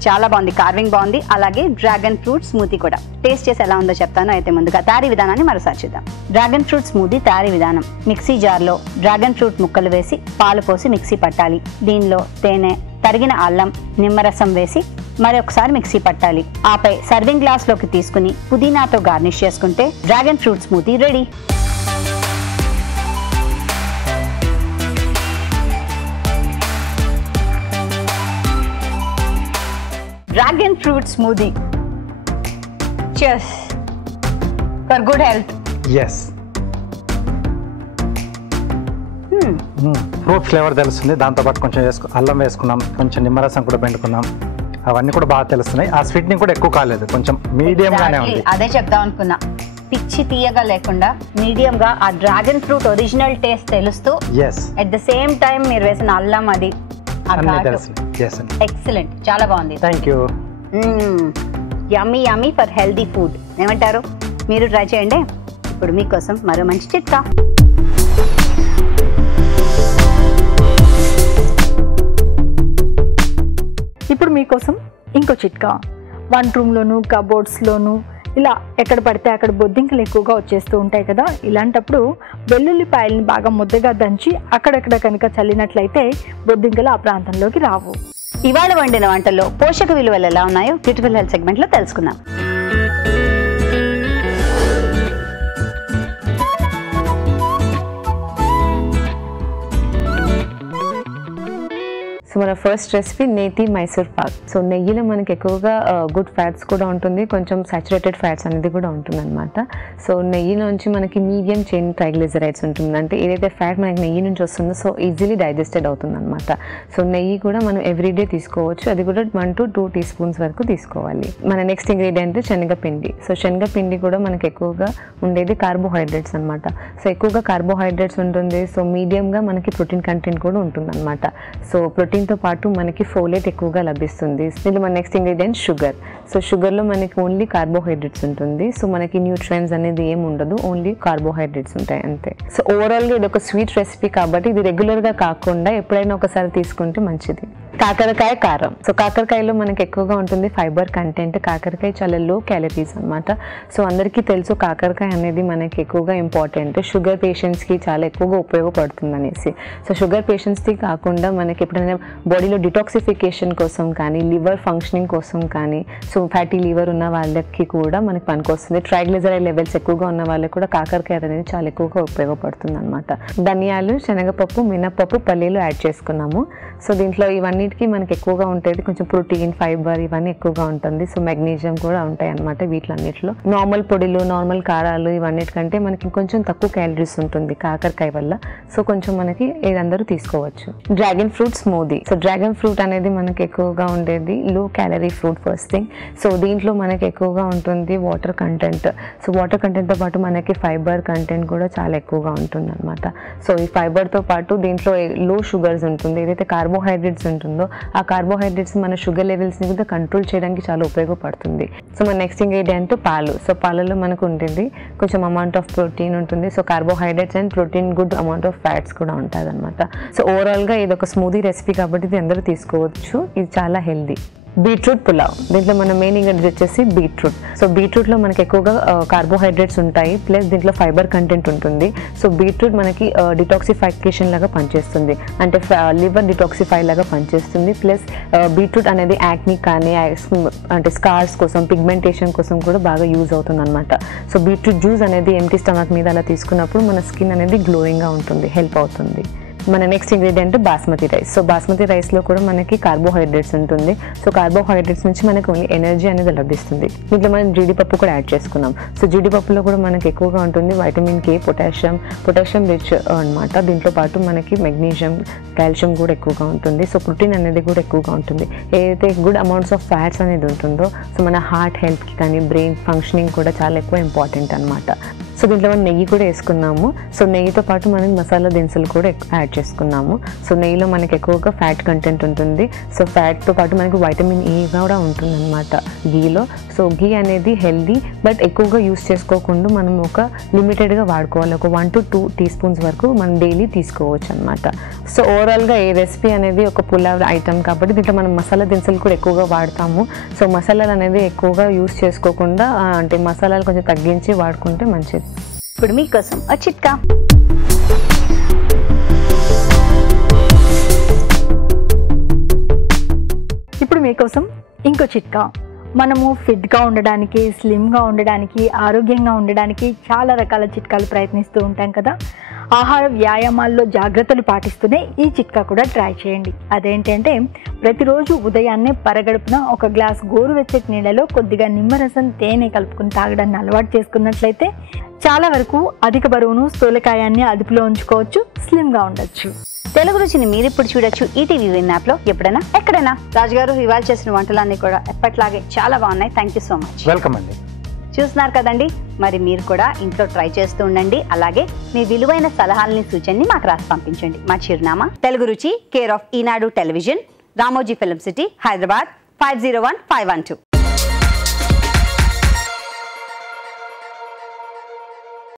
చాలా బాగుంది. కార్వింగ్ బాగుంది, అలాగే డ్రాగన్ ఫ్రూట్ స్మూతీ కూడా. టేస్ట్ చేసి ఎలా ఉందో చెప్తాను. అయితే ముందుగా తయారీ విధానాన్ని మరోసారి చూద్దాం. డ్రాగన్ ఫ్రూట్ స్మూతీ తయారీ విధానం: మిక్సీ జార్లో డ్రాగన్ ఫ్రూట్ ముక్కలు వేసి పాలు పోసి మిక్సీ పట్టాలి. దీనిలో తేనె, తరిగిన అల్లం, నిమ్మరసం వేసి మరొకసారి మిక్సీ పట్టాలి. ఆపై సర్వింగ్ గ్లాస్ లోకి తీసుకుని పుదీనాతో గార్నిష్ చేసుకుంటే dragon fruit smoothie ready. Dragon fruit smoothie. Cheers for good health. Yes, fruit flavour తెలుస్తుంది. దాంతోపాటు కొంచెం అల్లం వేసుకున్నాం, కొంచెం నిమ్మరసం కూడా పెండుకున్నాం. అవన్నీ కూడా బాగా తెలుస్తున్నాయి. ఆ స్వీట్నింగ్ కూడా ఎక్కువ కాలేదు, కొంచెం మీడియంగానే ఉంది. అదే చెప్దాం అనుకున్నా, పిచ్చి తీయగా లేకుండా మీడియం గా ఆ డ్రాగన్ ఫ్రూట్ ఒరిజినల్ టేస్ట్ తెలుస్తూ అట్ ద సేమ్ టైం మీరు వేసిన అల్లం అది ఎక్సలెంట్, చాలా బాగుంది. Thank you. Yummy yummy for healthy food. ఏమంటారు? మీరు ట్రై చేయండి. ఇప్పుడు మీకోసం మరో మంచి చిట్కా. ఇప్పుడు మీకోసం ఇంకో చిట్కా. వంట రూమ్లోను, కబోర్డ్స్లోను ఇలా ఎక్కడ పడితే అక్కడ బొద్దింకలు ఎక్కువగా వచ్చేస్తూ ఉంటాయి కదా. ఇలాంటప్పుడు వెల్లుల్లిపాయలని బాగా ముద్దగా దంచి అక్కడక్కడ కనుక చల్లినట్లయితే బొద్దింకలు ఆ ప్రాంతంలోకి రావు. ఇవాళ వండిన వంటల్లో పోషక విలువలు ఎలా ఉన్నాయో బ్యూటిఫుల్ హెల్త్ సెగ్మెంట్ లో తెలుసుకుందాం. సో మన ఫస్ట్ రెసిపీ నేతి మైసూర్ పాక్. సో నెయ్యిలో మనకి ఎక్కువగా గుడ్ ఫ్యాట్స్ కూడా ఉంటుంది, కొంచెం సాచురేటెడ్ ఫ్యాట్స్ అనేది కూడా ఉంటుంది అనమాట. సో నెయ్యిలోంచి మనకి మీడియం చైన్ ట్రైగ్లిజరైడ్స్ ఉంటుంది, అంటే ఏదైతే ఫ్యాట్ మనకి నెయ్యి నుంచి వస్తుందో సో ఈజీలీ డైజెస్టెడ్ అవుతుంది అనమాట. సో నెయ్యి కూడా మనం ఎవ్రీడే తీసుకోవచ్చు, అది కూడా 1 to 2 teaspoons వరకు తీసుకోవాలి. మన నెక్స్ట్ ఇంగ్రీడియంట్ శనగపిండి. సో శనగపిండి కూడా మనకి ఎక్కువగా ఉండేది కార్బోహైడ్రేట్స్ అనమాట. సో ఎక్కువగా కార్బోహైడ్రేట్స్ ఉంటుంది, సో మీడియంగా మనకి ప్రోటీన్ కంటెంట్ కూడా ఉంటుంది అనమాట. సో ప్రోటీన్తో పాటు మనకి ఫోలేట్ ఎక్కువగా లభిస్తుంది. దీంట్లో మన నెక్స్ట్ ఇంగ్రీడియంట్ షుగర్. సో షుగర్లో మనకి ఓన్లీ కార్బోహైడ్రేట్స్ ఉంటుంది, సో మనకి న్యూట్రియన్స్ అనేది ఏమి ఉండదు, ఓన్లీ కార్బోహైడ్రేట్స్ ఉంటాయి అంతే. సో ఓవరాల్గా ఇది ఒక స్వీట్ రెసిపీ కాబట్టి ఇది రెగ్యులర్గా కాకుండా ఎప్పుడైనా ఒకసారి తీసుకుంటే మంచిది. కాకరకాయ కారం. సో కాకరకాయలో మనకి ఎక్కువగా ఉంటుంది ఫైబర్ కంటెంట్. కాకరకాయ చాలా లో క్యాలరీస్ అనమాట. సో అందరికీ తెలుసు కాకరకాయ అనేది మనకి ఎక్కువగా ఇంపార్టెంట్, షుగర్ పేషెంట్స్కి చాలా ఎక్కువగా ఉపయోగపడుతుంది అనేసి. సో షుగర్ పేషెంట్స్కి కాకుండా మనకి ఎప్పుడైనా బాడీలో డిటాక్సిఫికేషన్ కోసం కానీ, లివర్ ఫంక్షనింగ్ కోసం కానీ, సో ఫ్యాటీ లివర్ ఉన్న వాళ్ళకి కూడా మనకి పనికొస్తుంది. ట్రైగ్లిజరైడ్ లెవెల్స్ ఎక్కువగా ఉన్న వాళ్ళకి కూడా కాకరకాయ అనేది చాలా ఎక్కువగా ఉపయోగపడుతుంది అనమాట. ధనియాలు, శనగపప్పు, మినపప్పు, పల్లీలు యాడ్ చేసుకున్నాము. సో దీంట్లో ఇవన్నిటికీ మనకి ఎక్కువగా ఉంటుంది కొంచెం ప్రోటీన్, ఫైబర్ ఇవన్నీ ఎక్కువగా ఉంటుంది. సో మెగ్నీషియం కూడా ఉంటాయి అనమాట వీటిలన్నిటిలో. నార్మల్ పొడిలు, నార్మల్ కారాలు ఇవన్నిటికంటే మనకి కొంచెం తక్కువ క్యాలరీస్ ఉంటుంది కాకరకాయ వల్ల. సో కొంచెం మనకి ఏదందరూ తీసుకోవచ్చు. Dragon fruit smoothie. So dragon fruit అనేది మనకి ఎక్కువగా ఉండేది low calorie fruit first thing. So దీంట్లో మనకి ఎక్కువగా ఉంటుంది వాటర్ కంటెంట్. సో వాటర్ కంటెంట్తో పాటు మనకి ఫైబర్ కంటెంట్ కూడా చాలా ఎక్కువగా ఉంటుంది అనమాట. సో ఈ ఫైబర్తో పాటు దీంట్లో లో షుగర్స్ ఉంటుంది, ఏదైతే కార్బోహైడ్రేట్స్ ఉంటుందో ఆ కార్బోహైడ్రేట్స్ మన షుగర్ లెవెల్స్ని కూడా కంట్రోల్ చేయడానికి చాలా ఉపయోగపడుతుంది. సో మన నెక్స్ట్ ఇంగ్రీడియంట్ పాలు. సో పాలలో మనకు ఉంటుంది కొంచెం అమౌంట్ ఆఫ్ ప్రోటీన్ ఉంటుంది. So carbohydrates and protein, good amount of fats కూడా ఉంటుంది అనమాట. సో ఓవరాల్గా ఇది ఒక స్మూదీ రెసిపీ కాబట్టి ఇది అందరూ తీసుకోవచ్చు, ఇది చాలా హెల్దీ. బీట్రూట్ పులావ్. దీంట్లో మన మెయిన్ ఇంగ్రీడియంట్ వచ్చేసి బీట్రూట్. సో బీట్రూట్లో మనకి ఎక్కువగా కార్బోహైడ్రేట్స్ ఉంటాయి, ప్లస్ దీంట్లో ఫైబర్ కంటెంట్ ఉంటుంది. సో బీట్రూట్ మనకి డిటాక్సిఫికేషన్ లాగా పనిచేస్తుంది, అంటే లివర్ డిటాక్సిఫై లాగా పనిచేస్తుంది. ప్లస్ బీట్రూట్ అనేది యాక్ని కానీ అంటే స్కార్స్ కోసం, పిగ్మెంటేషన్ కోసం కూడా బాగా యూజ్ అవుతుంది అనమాట. సో బీట్రూట్ జ్యూస్ అనేది ఎంటీ స్టమక్ మీద అలా తీసుకున్నప్పుడు మన స్కిన్ అనేది గ్లోయింగ్గా ఉంటుంది, హెల్ప్ అవుతుంది. మన next ingredient basmati rice. So basmati రైస్లో కూడా మనకి కార్బోహైడ్రేట్స్ ఉంటుంది. సో కార్బోహైడ్రేట్స్ నుంచి మనకు ఓన్లీ ఎనర్జీ అనేది లభిస్తుంది. దీంట్లో మనం జీడిపప్పు కూడా యాడ్ చేసుకున్నాం. సో జీడిపప్పులో కూడా మనకి ఎక్కువగా ఉంటుంది వైటమిన్ కే, పొటాషియం రిచ్ అనమాట. దీంట్లో పాటు మనకి మెగ్నీషియం, కాల్షియం కూడా ఎక్కువగా ఉంటుంది. సో ప్రోటీన్ అనేది కూడా ఎక్కువగా ఉంటుంది. ఏదైతే గుడ్ అమౌంట్స్ ఆఫ్ ఫ్యాట్స్ అనేది ఉంటుందో సో మన హార్ట్ హెల్త్కి కానీ బ్రెయిన్ ఫంక్షనింగ్ కూడా చాలా ఎక్కువ ఇంపార్టెంట్ అనమాట. సో దీంట్లో మనం నెయ్యి కూడా వేసుకున్నాము. సో నెయ్యితో పాటు మనం మసాలా దినుసులు కూడా యాడ్ చేసుకున్నాము. సో నెయ్యిలో మనకి ఎక్కువగా ఫ్యాట్ కంటెంట్ ఉంటుంది. సో ఫ్యాట్తో పాటు మనకి వైటమిన్ ఈ కూడా ఉంటుంది అనమాట గీలో. సో గీ అనేది హెల్దీ, బట్ ఎక్కువగా యూస్ చేసుకోకుండా మనం ఒక లిమిటెడ్గా వాడుకోవాలి. ఒక 1 to 2 teaspoons వరకు మనం డైలీ తీసుకోవచ్చు అనమాట. సో ఓవరాల్గా ఈ రెసిపీ అనేది ఒక పులావ్ ఐటమ్ కాబట్టి దీంట్లో మనం మసాలా దినుసులు కూడా ఎక్కువగా వాడతాము. సో మసాలాలు అనేది ఎక్కువగా యూస్ చేసుకోకుండా అంటే మసాలాలు కొంచెం తగ్గించి వాడుకుంటే మంచిది. ఇప్పుడు మీకోసం ఒక చిట్కా. ఇప్పుడు మీకోసం ఇంకో చిట్కా. మనము ఫిట్గా ఉండడానికి, స్లిమ్గా ఉండడానికి, ఆరోగ్యంగా ఉండడానికి చాలా రకాల చిట్కాలు ప్రయత్నిస్తూ ఉంటాం కదా. ఆహార వ్యాయామాల్లో జాగ్రత్తలు పాటిస్తూనే ఈ చిట్కా కూడా ట్రై చేయండి. అదేంటంటే ప్రతిరోజు ఉదయాన్నే పరగడుపున ఒక గ్లాస్ గోరువెచ్చటి నీళ్ళలో కొద్దిగా నిమ్మరసం, తేనె కలుపుకుని తాగడాన్ని అలవాటు చేసుకున్నట్లయితే చాలా వరకు అధిక బరువును, స్థూలకాయాన్ని అదుపులో ఉంచుకోవచ్చు, స్లిమ్గా ఉండొచ్చు. తెలుగు రుచిని మీరు ఇప్పుడు చూడొచ్చు ఈటీవీ విన్ యాప్లో ఎప్పుడైనా ఎక్కడైనా. రాజుగారు ఇవాళ చేసిన వంటలన్నీ కూడా ఎప్పట్లాగే చాలా బాగున్నాయి. Thank you so much. Welcome అండి. చూస్తున్నారు కదండి, మరి మీరు కూడా ఇంట్లో ట్రై చేస్తూ ఉండండి. అలాగే మీ విలువైన సలహాలని, సూచనని మాకు రాసి పంపించండి. మా చిరునామా తెలుగు రుచి, care of Eenadu television, Ramoji film city, Hyderabad 501512.